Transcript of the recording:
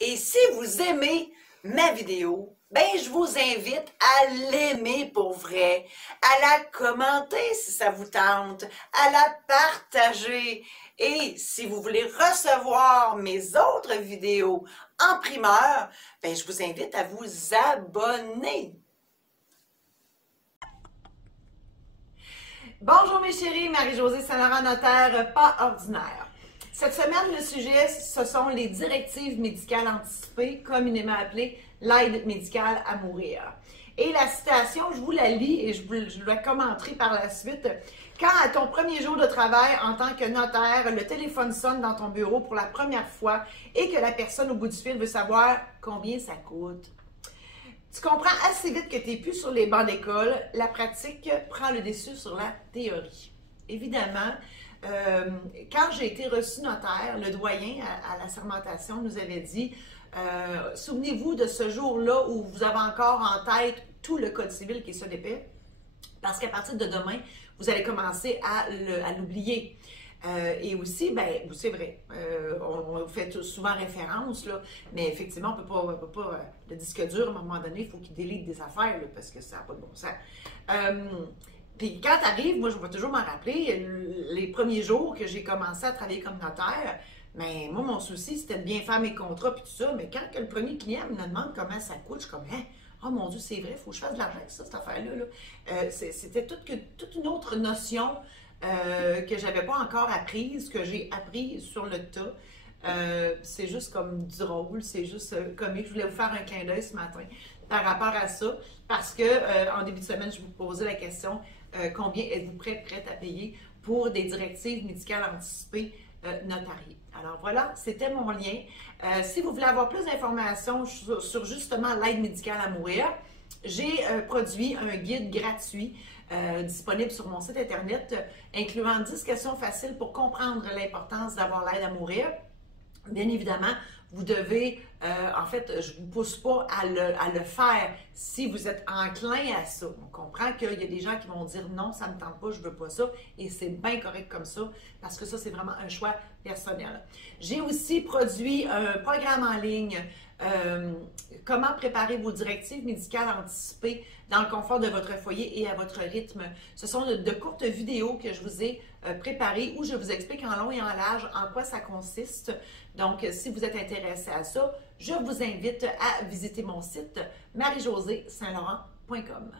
Et si vous aimez ma vidéo, ben je vous invite à l'aimer pour vrai, à la commenter si ça vous tente, à la partager. Et si vous voulez recevoir mes autres vidéos en primeur, ben je vous invite à vous abonner. Bonjour mes chéris, Marie-Josée Saint-Laurent, notaire pas ordinaire. Cette semaine, le sujet, ce sont les directives médicales anticipées, communément appelées l'aide médicale à mourir. Et la citation, je vous la lis et je la commenterai par la suite. Quand à ton premier jour de travail en tant que notaire, le téléphone sonne dans ton bureau pour la première fois et que la personne au bout du fil veut savoir combien ça coûte. Tu comprends assez vite que tu n'es plus sur les bancs d'école, la pratique prend le dessus sur la théorie. Évidemment, quand j'ai été reçue notaire, le doyen à la sermentation nous avait dit souvenez-vous de ce jour-là où vous avez encore en tête tout le Code civil qui est ça d'épais, parce qu'à partir de demain, vous allez commencer à l'oublier. Et aussi, ben, c'est vrai, on fait souvent référence, là, mais effectivement, on ne peut pas le disque dur, à un moment donné, il faut qu'il délite des affaires, là, parce que ça n'a pas de bon sens. Puis quand tu arrives, moi, je vais toujours m'en rappeler, les premiers jours que j'ai commencé à travailler comme notaire, mais moi, mon souci, c'était de bien faire mes contrats, puis tout ça, mais quand le premier client me demande comment ça coûte, je suis comme, hein? Oh mon Dieu, c'est vrai, il faut que je fasse de l'argent avec ça, cette affaire-là. Là. C'était toute une autre notion que je n'avais pas encore apprise, que j'ai appris sur le tas. C'est juste comme drôle, c'est juste comique. Je voulais vous faire un clin d'œil ce matin par rapport à ça, parce que en début de semaine, je vous posais la question combien êtes-vous prête à payer pour des directives médicales anticipées notariées. Alors voilà, c'était mon lien. Si vous voulez avoir plus d'informations sur justement l'aide médicale à mourir, j'ai produit un guide gratuit disponible sur mon site internet, incluant 10 questions faciles pour comprendre l'importance d'avoir l'aide à mourir. Bien évidemment, vous devez, en fait, je ne vous pousse pas à le faire si vous êtes enclin à ça. On comprend qu'il y a des gens qui vont dire non, ça ne me tente pas, je ne veux pas ça, et c'est bien correct comme ça, parce que ça, c'est vraiment un choix personnel. J'ai aussi produit un programme en ligne, comment préparer vos directives médicales anticipées dans le confort de votre foyer et à votre rythme. Ce sont de courtes vidéos que je vous ai préparées où je vous explique en long et en large en quoi ça consiste. Donc, si vous êtes intéressé à ça, je vous invite à visiter mon site marie-josée-saint-laurent.com.